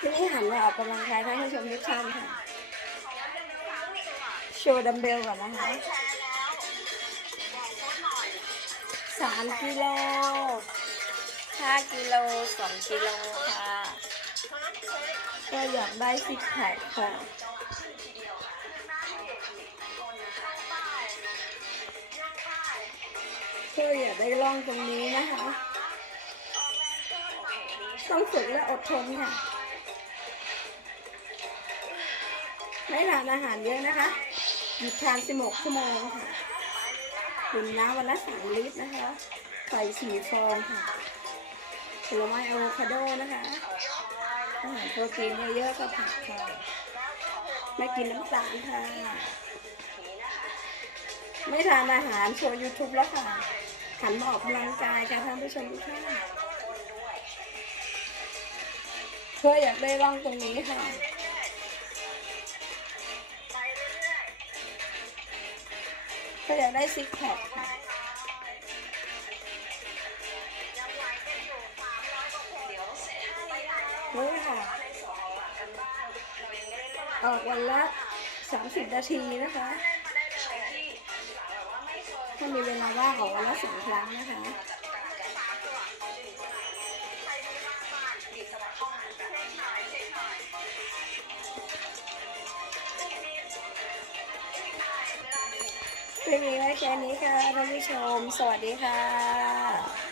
ที่นี่หันมาออกกำลังกายท่านผู้ชมทุกท่านค่ะ โชว์ดัมเบลก่อนนะคะสามกิโลห้ากิโลสองกิโลค่ะ ก็อยากได้ซิกแพคค่ะเพื่ออยากได้ร่องตรงนี้นะคะ ต้องฝึกและอดทนค่ะ ไม่ทานอาหารเยอะนะคะ หยุดทาน16ชั่วโมงค่ะดื่มน้ำวันละ3ลิตรนะคะ ไข่สี่ฟองค่ะผลไม้อะโวคาโดนะคะอาหารโปรตีนเยอะๆก็ผักค่ะ ไม่กินน้ำตาลค่ะ ไม่ทานอาหารโชว์ YouTube แล้วค่ะหันมาออกกำลังกายค่ะท่านผู้ชมทุกท่านเพื่ออยากได้ร่องตรงนี้ค่ะ ก็ออยากได้ซิกแพคค่ะนี่ค่ะออกวันละ 30 นาทีนะคะ ถ้ามีเวลาว่างออกวันละสองครั้งนะคะ คลิปนี้ไว้แค่นี้ค่ะท่านผู้ชม สวัสดีค่ะ